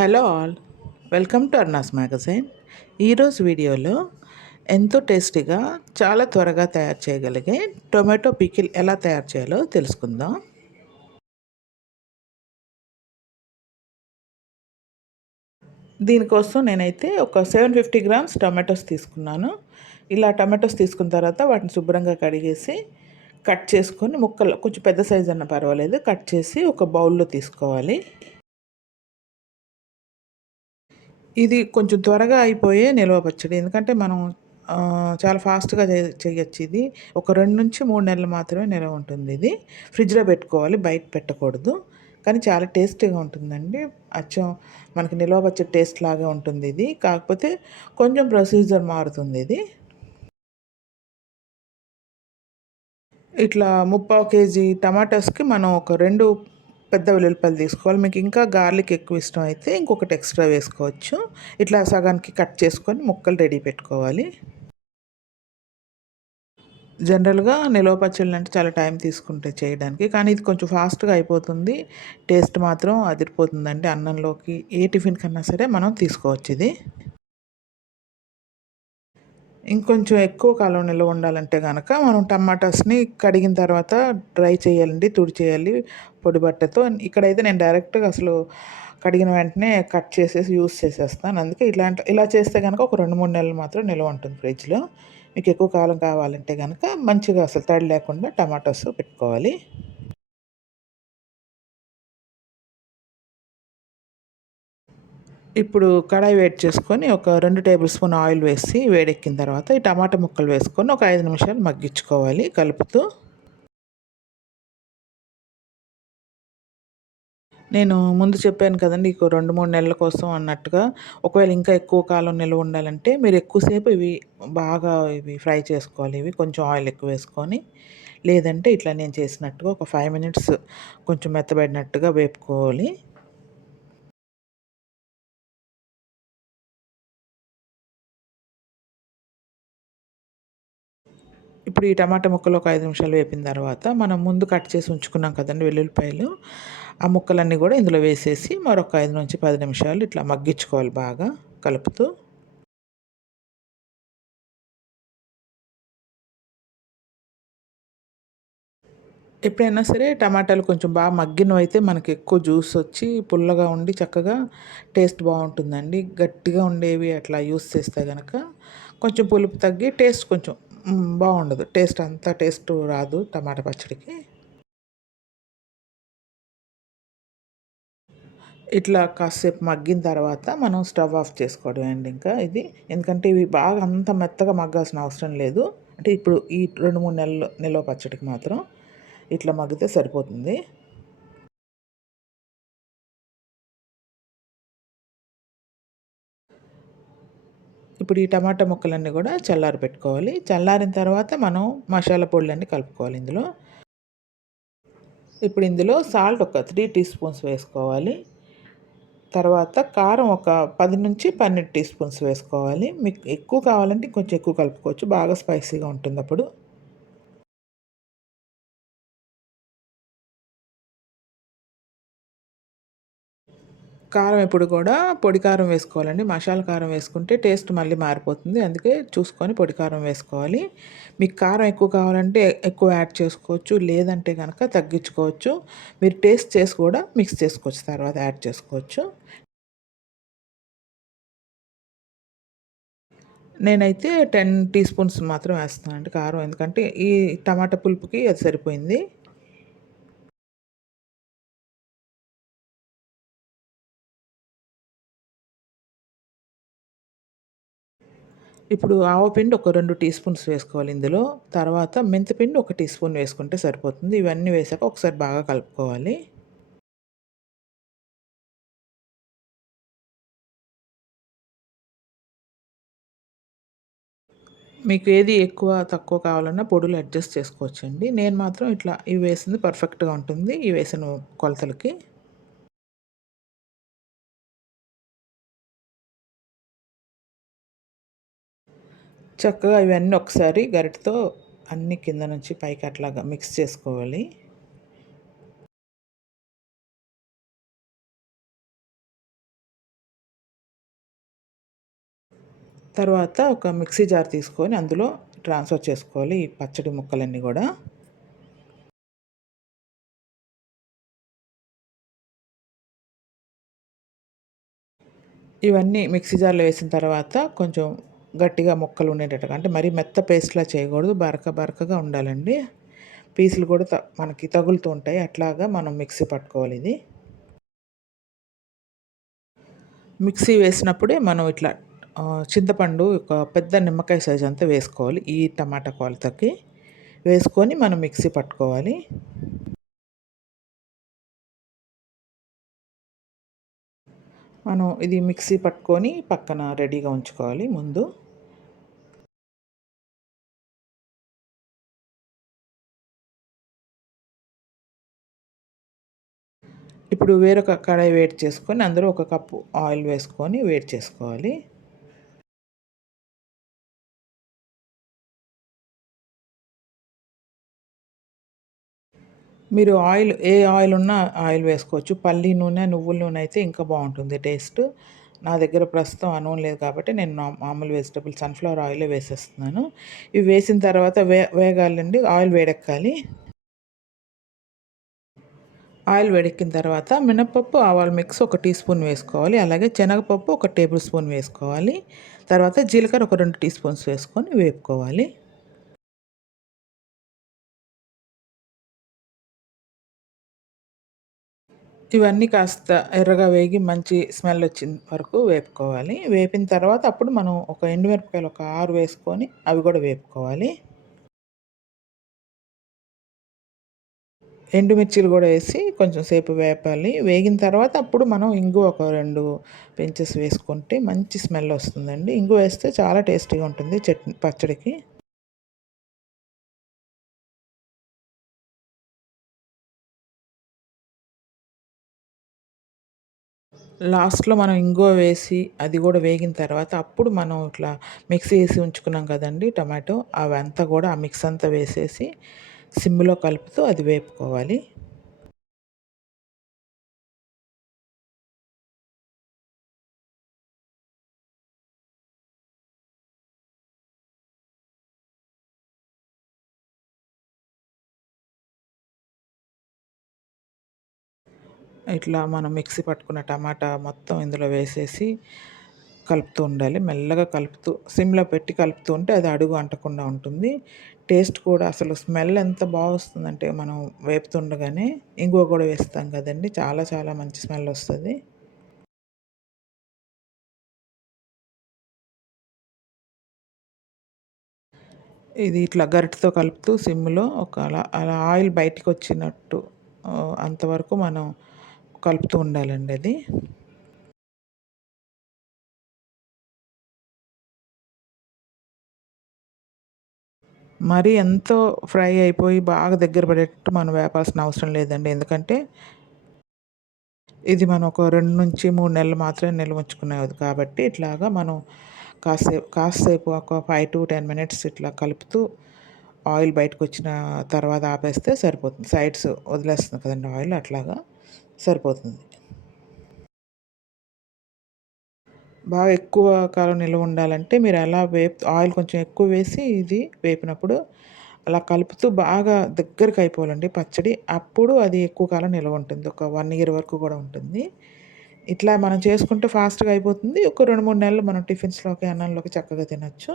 Hello all. Welcome to అర్నాస్ magazine. ఈరోజు వీడియోలో ఎంతో టేస్టీగా చాలా త్వరగా తయారు చేయగలిగే టొమాటో పికిల్ ఎలా తయారు చేయాలో తెలుసుకుందాం. దీనికోసం నేనైతే ఒక సెవెన్ ఫిఫ్టీ గ్రామ్స్ టొమాటోస్ తీసుకున్నాను. ఇలా టొమాటోస్ తీసుకున్న తర్వాత వాటిని శుభ్రంగా కడిగేసి కట్ చేసుకొని ముక్కలు కొంచెం పెద్ద సైజ్ అన్న పర్వాలేదు కట్ చేసి ఒక బౌల్లో తీసుకోవాలి. ఇది కొంచెం త్వరగా అయిపోయే నిల్వ పచ్చడి. ఎందుకంటే మనం చాలా ఫాస్ట్గా చేయొచ్చు ఇది. ఒక రెండు నుంచి మూడు నెలలు మాత్రమే నిల్వ ఉంటుంది ఇది. ఫ్రిడ్జ్లో పెట్టుకోవాలి బయట పెట్టకూడదు. కానీ చాలా టేస్టీగా ఉంటుందండి. అచ్చం మనకి నిల్వ పచ్చడి టేస్ట్ లాగా ఉంటుంది ఇది. కాకపోతే కొంచెం ప్రొసీజర్ మారుతుంది ఇది. ఇట్లా ముప్పావు కేజీ టమాటాస్కి మనం ఒక రెండు పెద్ద వెల్లుల్లిపాయలు తీసుకోవాలి. మీకు ఇంకా గార్లిక్ ఎక్కువ ఇష్టం అయితే ఇంకొకటి ఎక్స్ట్రా వేసుకోవచ్చు. ఇట్లా సగానికి కట్ చేసుకొని ముక్కలు రెడీ పెట్టుకోవాలి. జనరల్గా నిలవ పచ్చళ్ళు అంటే చాలా టైం తీసుకుంటే చేయడానికి. కానీ ఇది కొంచెం ఫాస్ట్గా అయిపోతుంది. టేస్ట్ మాత్రం అదిరిపోతుందండి అన్నంలోకి. ఏ టిఫిన్ కన్నా సరే మనం తీసుకోవచ్చు ఇది. ఇంకొంచెం ఎక్కువ కాలం నిల్వ ఉండాలంటే కనుక మనం టమాటాస్ని కడిగిన తర్వాత డ్రై చేయాలండి తుడి చేయాలి పొడి బట్టతో. ఇక్కడైతే నేను డైరెక్ట్గా అసలు కడిగిన వెంటనే కట్ చేసేసి యూస్ చేసేస్తాను. అందుకే ఇలాంటి ఇలా చేస్తే కనుక ఒక రెండు మూడు నెలలు మాత్రం నిల్వ ఉంటుంది ఫ్రిడ్జ్లో. మీకు ఎక్కువ కాలం కావాలంటే కనుక మంచిగా అసలు తడి లేకుండా టమాటోస్ పెట్టుకోవాలి. ఇప్పుడు కడాయి వేడి చేసుకొని ఒక రెండు టేబుల్ స్పూన్ ఆయిల్ వేసి వేడెక్కిన తర్వాత ఈ టమాటా ముక్కలు వేసుకొని ఒక ఐదు నిమిషాలు మగ్గించుకోవాలి కలుపుతూ. నేను ముందు చెప్పాను కదండి ఇక రెండు మూడు నెలల కోసం అన్నట్టుగా ఒకవేళ ఇంకా ఎక్కువ కాలం నిల్వ ఉండాలంటే మీరు ఎక్కువసేపు ఇవి బాగా ఇవి ఫ్రై చేసుకోవాలి ఇవి కొంచెం ఆయిల్ ఎక్కువ వేసుకొని. లేదంటే ఇట్లా నేను చేసినట్టుగా ఒక ఫైవ్ మినిట్స్ కొంచెం మెత్తబడినట్టుగా వేపుకోవాలి. ఇప్పుడు ఈ టమాటా ముక్కలు ఒక ఐదు నిమిషాలు వేపిన తర్వాత మనం ముందు కట్ చేసి ఉంచుకున్నాం కదండి వెల్లుల్లిపాయలు. ఆ ముక్కలన్నీ కూడా ఇందులో వేసేసి మరొక ఐదు నుంచి పది నిమిషాలు ఇట్లా మగ్గించుకోవాలి బాగా కలుపుతూ. ఎప్పుడైనా సరే టమాటాలు కొంచెం బాగా మగ్గినవి అయితే మనకి ఎక్కువ జ్యూస్ వచ్చి పుల్లగా ఉండి చక్కగా టేస్ట్ బాగుంటుందండి. గట్టిగా ఉండేవి అట్లా యూస్ చేస్తే కనుక కొంచెం పులుపు తగ్గి టేస్ట్ కొంచెం బాగుండదు. టేస్ట్ అంతా టేస్ట్ రాదు టమాటా పచ్చడికి. ఇట్లా కాసేపు మగ్గిన తర్వాత మనం స్టవ్ ఆఫ్ చేసుకోవడం అండి ఇంకా ఇది. ఎందుకంటే ఇవి బాగా అంత మెత్తగా మగ్గాల్సిన అవసరం లేదు. అంటే ఇప్పుడు ఈ రెండు మూడు నెలలు నిల్వ పచ్చడికి మాత్రం ఇట్లా మగ్గితే సరిపోతుంది. ఇప్పుడు ఈ టమాటా ముక్కలన్నీ కూడా చల్లారి పెట్టుకోవాలి. చల్లారిన తర్వాత మనం మసాలా పొడులన్నీ కలుపుకోవాలి ఇందులో. ఇప్పుడు ఇందులో సాల్ట్ ఒక త్రీ టీ స్పూన్స్ వేసుకోవాలి. తర్వాత కారం ఒక పది నుంచి పన్నెండు టీ స్పూన్స్ వేసుకోవాలి. మీకు ఎక్కువ కావాలంటే కొంచెం ఎక్కువ కలుపుకోవచ్చు. బాగా స్పైసీగా ఉంటుంది అప్పుడు. కారం ఎప్పుడు కూడా పొడి కారం వేసుకోవాలండి. మసాలా కారం వేసుకుంటే టేస్ట్ మళ్ళీ మారిపోతుంది. అందుకే చూసుకొని పొడి కారం వేసుకోవాలి. మీకు కారం ఎక్కువ కావాలంటే ఎక్కువ యాడ్ చేసుకోవచ్చు. లేదంటే కనుక తగ్గించుకోవచ్చు. మీరు టేస్ట్ చేసి కూడా మిక్స్ చేసుకోవచ్చు. తర్వాత యాడ్ చేసుకోవచ్చు. నేనైతే టెన్ టీ స్పూన్స్ మాత్రం వేస్తానండి కారం. ఎందుకంటే ఈ టమాటా పులుపుకి అది సరిపోయింది. ఇప్పుడు ఆవపిండి ఒక రెండు టీ స్పూన్స్ వేసుకోవాలి ఇందులో. తర్వాత మెంతిపిండి ఒక టీ స్పూన్ వేసుకుంటే సరిపోతుంది. ఇవన్నీ వేసాక ఒకసారి బాగా కలుపుకోవాలి. మీకు ఏది ఎక్కువ తక్కువ కావాలన్నా పొడులు అడ్జస్ట్ చేసుకోవచ్చండి. నేను మాత్రం ఇట్లా ఇవి వేసింది పర్ఫెక్ట్గా ఉంటుంది. ఇవి వేసిన కొలతలకి. చక్కగా ఇవన్నీ ఒకసారి గరిటతో అన్ని కింద నుంచి పైకి అట్లాగా మిక్స్ చేసుకోవాలి. తర్వాత ఒక మిక్సీ జార్ తీసుకొని అందులో ట్రాన్స్ఫర్ చేసుకోవాలి ఈ పచ్చడి ముక్కలన్నీ కూడా. ఇవన్నీ మిక్సీ జార్లో వేసిన తర్వాత కొంచెం గట్టిగా ముక్కలు ఉండేటట్టుగా అంటే మరీ మెత్త పేస్ట్లా చేయకూడదు బరక బరకగా ఉండాలండి. పీసులు కూడా త మనకి తగులుతూ ఉంటాయి అట్లాగా మనం మిక్సీ పట్టుకోవాలి ఇది. మిక్సీ వేసినప్పుడే మనం ఇట్లా చింతపండు ఒక పెద్ద నిమ్మకాయ సైజ్ అంతా వేసుకోవాలి ఈ టమాటా కొలతకి వేసుకొని మనం మిక్సీ పట్టుకోవాలి. మనం ఇది మిక్సీ పట్టుకొని పక్కన రెడీగా ఉంచుకోవాలి ముందు. ఇప్పుడు వేరొక కడాయి వేడి చేసుకొని అందులో ఒక కప్పు ఆయిల్ వేసుకొని వేడి చేసుకోవాలి. మీరు ఆయిల్ ఏ ఆయిల్ ఉన్నా ఆయిల్ వేసుకోవచ్చు. పల్లి నూనె నువ్వుల నూనె అయితే ఇంకా బాగుంటుంది టేస్ట్. నా దగ్గర ప్రస్తుతం ఆ నూనె లేదు కాబట్టి నేను మామూలు వెజిటబుల్ సన్ఫ్లవర్ ఆయిలే వేసేస్తున్నాను. ఇవి వేసిన తర్వాత వే వేగాలండి. ఆయిల్ వేడెక్కాలి. ఆయిల్ వేడెక్కిన తర్వాత మినపప్పు ఆవాల మిక్స్ ఒక టీ స్పూన్ వేసుకోవాలి. అలాగే శనగపప్పు ఒక టేబుల్ స్పూన్ వేసుకోవాలి. తర్వాత జీలకర్ర ఒక రెండు టీ స్పూన్స్ వేసుకొని వేపుకోవాలి. ఇవన్నీ కాస్త ఎర్రగా వేగి మంచి స్మెల్ వచ్చిన వరకు వేపుకోవాలి. వేపిన తర్వాత అప్పుడు మనం ఒక ఎండుమిరపకాయలు ఒక ఆరు వేసుకొని అవి కూడా వేపుకోవాలి. ఎండుమిర్చీలు కూడా వేసి కొంచెం సేపు వేపాలి. వేగిన తర్వాత అప్పుడు మనం ఇంగు ఒక రెండు పెంచెస్ వేసుకుంటే మంచి స్మెల్ వస్తుందండి. ఇంగు వేస్తే చాలా టేస్టీగా ఉంటుంది చట్నీ పచ్చడికి. లాస్ట్లో మనం ఇంగువ వేసి అది కూడా వేగిన తర్వాత అప్పుడు మనం ఇట్లా మిక్సీ వేసి ఉంచుకున్నాం కదండి టమాటో అవంతా కూడా ఆ మిక్స్ అంతా వేసేసి సిమ్లో కలుపుతూ అది వేపుకోవాలి. ఇట్లా మనం మిక్సీ పట్టుకున్న టమాటా మొత్తం ఇందులో వేసేసి కలుపుతూ ఉండాలి. మెల్లగా కలుపుతూ సిమ్లో పెట్టి కలుపుతూ ఉంటే అది అడుగు అంటకుండా ఉంటుంది. టేస్ట్ కూడా అసలు స్మెల్ ఎంత బాగా వస్తుందంటే మనం వేపుతుండగానే ఇంగువ కూడా వేస్తాం కదండి. చాలా చాలా మంచి స్మెల్ వస్తుంది. ఇది ఇట్లా గరిటతో కలుపుతూ సిమ్లో ఒక అలా అలా ఆయిల్ బయటికి వచ్చినట్టు అంతవరకు మనం కలుపుతూ ఉండాలండి అది. మరీ ఎంతో ఫ్రై అయిపోయి బాగా దగ్గర పడేటట్టు మనం వేపాల్సిన అవసరం లేదండి. ఎందుకంటే ఇది మనం ఒక రెండు నుంచి మూడు నెలలు మాత్రమే నిల్వ ఉంచుకునేది కాబట్టి ఇట్లాగా మనం కాసేపు కాసేపు ఒక ఫైవ్ టు టెన్ మినిట్స్ ఇట్లా కలుపుతూ ఆయిల్ బయటకు వచ్చిన తర్వాత ఆపేస్తే సరిపోతుంది. సైడ్స్ వదిలేస్తుంది కదండి ఆయిల్ అట్లాగా. సరిపోతుంది. బాగా ఎక్కువ కాలం నిల్వ ఉండాలంటే మీరు అలా వేపు ఆయిల్ కొంచెం ఎక్కువ వేసి ఇది వేపినప్పుడు అలా కలుపుతూ బాగా దగ్గరికి అయిపోవాలండి పచ్చడి. అప్పుడు అది ఎక్కువ కాలం నిల్వ ఉంటుంది. ఒక వన్ ఇయర్ వరకు కూడా ఉంటుంది. ఇట్లా మనం చేసుకుంటే ఫాస్ట్గా అయిపోతుంది. ఒక రెండు మూడు నెలలు మనం టిఫిన్స్లోకి అన్నంలోకి చక్కగా తినచ్చు.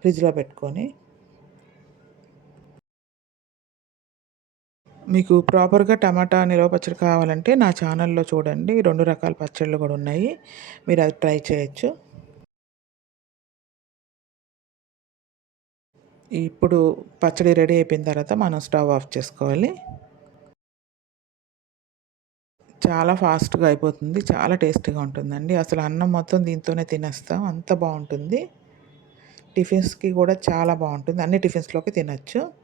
ఫ్రిడ్జ్లో పెట్టుకొని. మీకు ప్రాపర్గా టమాటా నిలవ పచ్చడి కావాలంటే నా ఛానల్లో చూడండి. రెండు రకాల పచ్చళ్ళు కూడా ఉన్నాయి. మీరు అది ట్రై చేయొచ్చు. ఇప్పుడు పచ్చడి రెడీ అయిపోయిన తర్వాత మనం స్టవ్ ఆఫ్ చేసుకోవాలి. చాలా ఫాస్ట్గా అయిపోతుంది. చాలా టేస్టీగా ఉంటుందండి. అసలు అన్నం మొత్తం దీంతోనే తినేస్తాం. అంత బాగుంటుంది. టిఫిన్స్కి కూడా చాలా బాగుంటుంది. అన్ని టిఫిన్స్లోకి తినచ్చు.